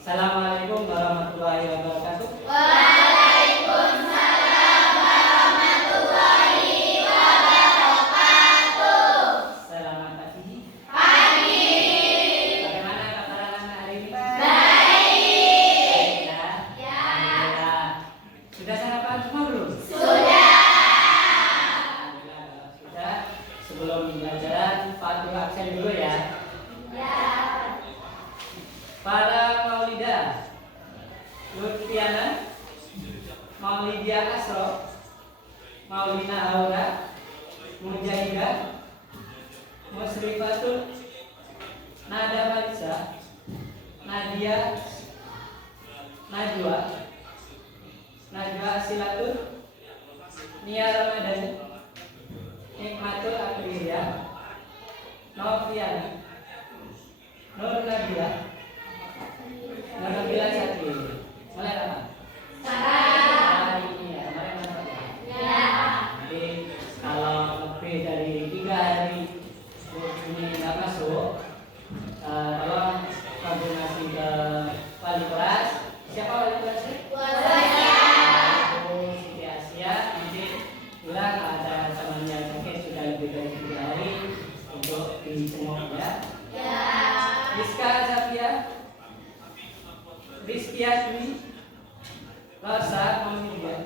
Assalamualaikum warahmatullahi wabarakatuh. Waalaikumsalam warahmatullahi wabarakatuh. Selamat pagi. Pagi. Bagaimana kabar anak hari ini? Baik. Baik ya. Ya. Alhamdulillah. Sudah sarapan semua belum? Sudah. Alhamdulillah kalau sudah. Sebelum pembelajaran patuh absen dulu ya. Ya. Para Maulidah, Lutfiana, Maulidia Asro, Maulina Aura, Mujahidah, Musrifatul, Nada Marisa, Nadia, Najwa, Asilatul, Nia Ramadhani, Nikmatul Akhiriyah, Noviana, Nur Nabila Satri. Mulai kapan? Sekarang. Hari ini ya. Kemarin apa ya? Ya. Jadi kalau lebih dari 3 hari ini nggak masuk, tolong koordinasi ke wali kelas. Siapa wali kelasnya? Saya. Aku Siti Asia. Nanti bilang ada teman yang sakit sudah lebih dari 3 hari untuk dijenguk ya. Ya. Rizka Zafia, Rizky Asmi, Rosa Mamidia,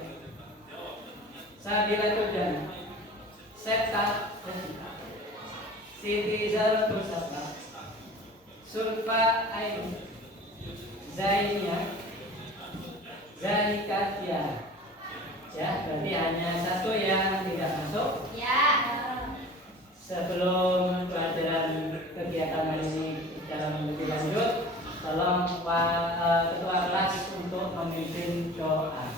Sabila Tudana, Septa Siti Zaratul Safa, Sulfa Aini, Zainia, Zanika Tiara. Ya, berarti hanya satu yang tidak masuk. Ya. Sebelum pelajaran kegiatan hari ini secara lebih lanjut, tolong ketua kelas untuk memimpin doa.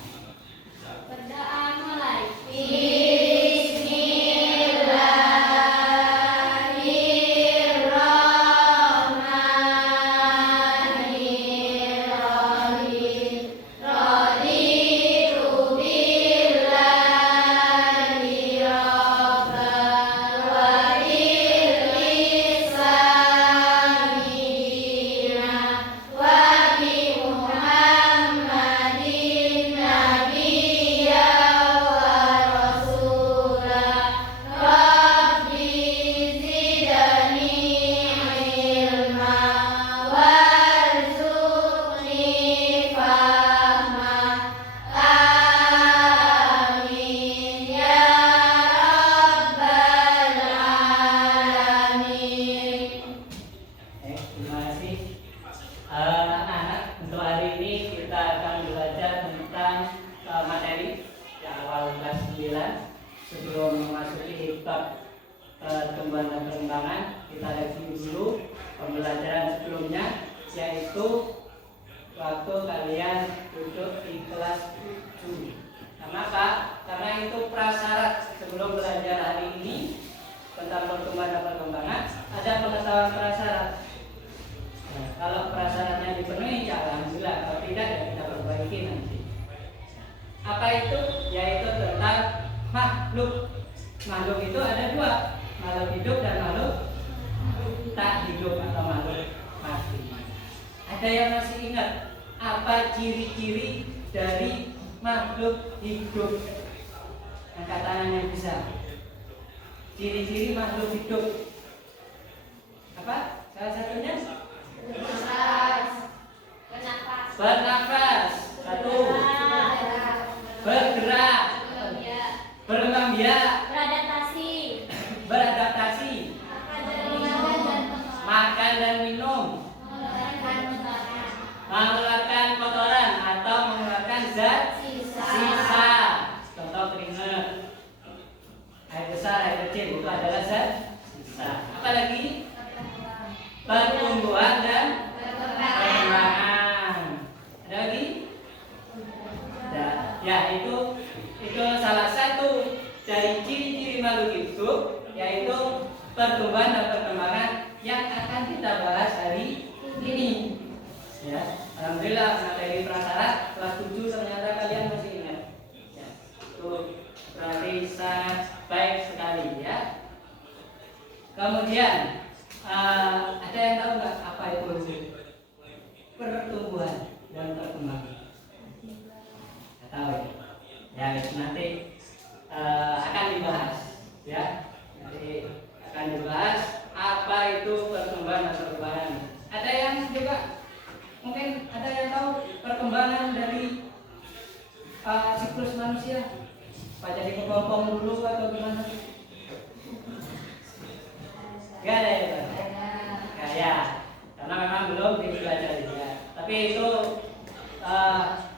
Berdoa mulai. Bismillahirrahmanirrahim. Raditu billahi rabbal wa bil islami dinan wa bi Muhammadin nabiyyan wa rasulan. Rabbi zidni ilma warzuqni fahma. Amin ya rabbal alamin. Terima kasih. Anak-anak, untuk hari ini kita akan belajar tentang materi di awal kelas 9. Sebelum memasuki bab pertumbuhan dan perkembangan, kita review dulu pembelajaran sebelumnya, yaitu waktu kalian duduk di kelas 7. Kenapa? Karena itu prasyarat sebelum belajar hari ini tentang pertumbuhan dan perkembangan, ada pengetahuan prasyarat. Nah, kalau prasyaratnya dipenuhi, ya alhamdulillah. Kalau tidak, ya kita perbaiki nanti. Apa itu? Yaitu tentang makhluk. Makhluk itu ada 2, makhluk hidup dan makhluk tak hidup atau makhluk mati. Ada yang masih ingat apa ciri-ciri dari makhluk hidup? Angkat tangan yang bisa. Ciri-ciri makhluk hidup apa? Salah satunya bernafas, 1, bergerak, berkembang biak, beradaptasi, makan dan minum, mengeluarkan kotoran atau mengeluarkan zat sisa. Contoh keringat, air besar, air kecil itu adalah zat sisa. Apalagi pertumbuhan dan perkembangan. Ada lagi? Ya, itu salah satu dari ciri-ciri makhluk hidup, yaitu pertumbuhan dan perkembangan yang akan kita bahas hari ini. Ya, alhamdulillah materi prasyarat kelas 7 ternyata kalian masih ingat. Ya, itu berarti sangat baik sekali ya. Kemudian ada yang tahu nggak apa itu pertumbuhan dan perkembangan? Nggak tahu ya? Ya itu nanti akan dibahas ya. Nanti akan dibahas apa itu pertumbuhan dan perkembangan. Ada yang juga mungkin ada yang tahu perkembangan dari siklus manusia? Apa jadi kepompong dulu atau gimana? Gak ada ya, Pak? Gak ya, karena memang belum dipelajari ya. Tapi itu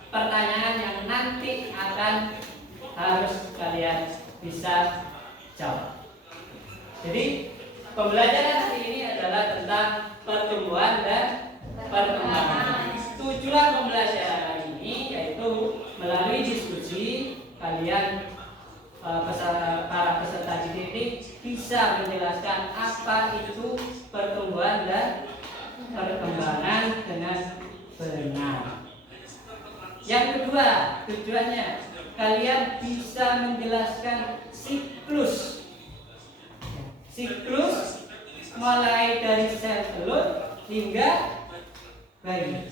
pertanyaan yang nanti akan harus kalian bisa jawab. Jadi pembelajaran hari ini adalah tentang pertumbuhan dan perkembangan. Tujuan pembelajaran hari ini yaitu melalui diskusi kalian para peserta didik ini bisa menjelaskan apa itu pertumbuhan dan perkembangan dengan benar. Yang kedua, tujuannya kalian bisa menjelaskan siklus mulai dari sel telur hingga bayi.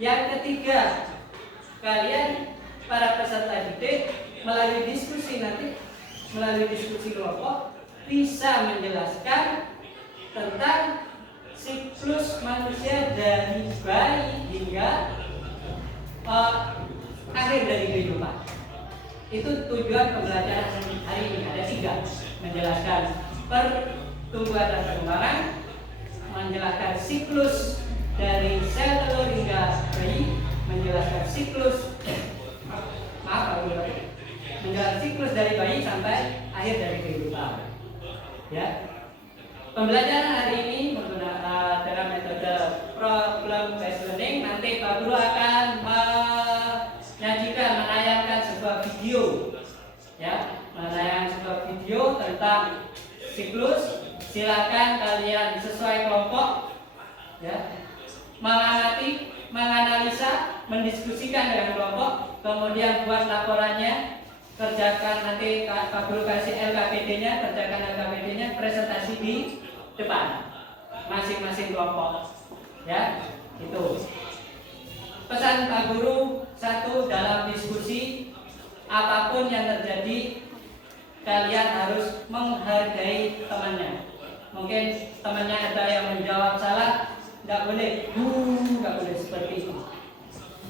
Yang ketiga, kalian para peserta didik melalui diskusi kelompok bisa menjelaskan tentang siklus manusia dari bayi hingga akhir dari kehidupan. Itu tujuan pembelajaran hari ini. Ada 3: menjelaskan pertumbuhan dan perkembangan, menjelaskan siklus dari sel telur hingga bayi, menjelaskan menjelaskan siklus dari bayi sampai akhir dari kehidupan. Ya. Pembelajaran hari ini menggunakan dalam metode problem based learning. Nanti Pak Guru akan menayangkan sebuah video, ya, menayangkan sebuah video tentang siklus. Silakan kalian sesuai kelompok, ya, menganalisa, mendiskusikan dengan kelompok, kemudian buat laporannya, kerjakan nanti Pak Guru kasih LKPD-nya, kerjakan LKPD-nya, presentasi di depan masing-masing kelompok, ya. Itu pesan Pak Guru. 1, dalam diskusi apapun yang terjadi kalian harus menghargai temannya. Mungkin temannya ada yang menjawab salah, nggak boleh seperti itu.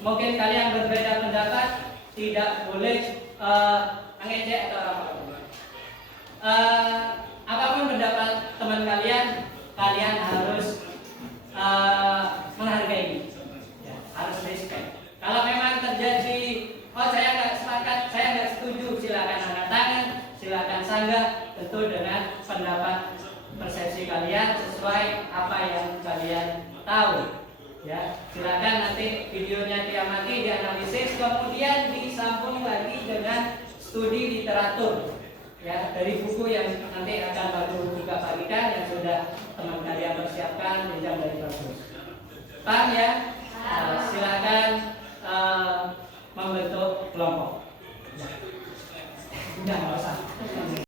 Mungkin kalian berbeda pendapat, tidak boleh ngejek atau apapun. Apapun pendapat teman kalian, kalian harus menghargai, ya, harus respect. Kalau memang terjadi, saya nggak sepakat, saya nggak setuju, silakan angkat tangan, silakan sanggah, tentu dengan pendapat persepsi kalian sesuai apa yang kalian tahu. Ya, silakan nanti videonya diamati, dianalisis, kemudian disambung lagi dengan studi literatur, ya, dari buku yang nanti akan baru buka bagikan yang sudah teman kalian persiapkan, jenjang dari bagus. Paham ya? Silakan membentuk kelompok. Nggak usah.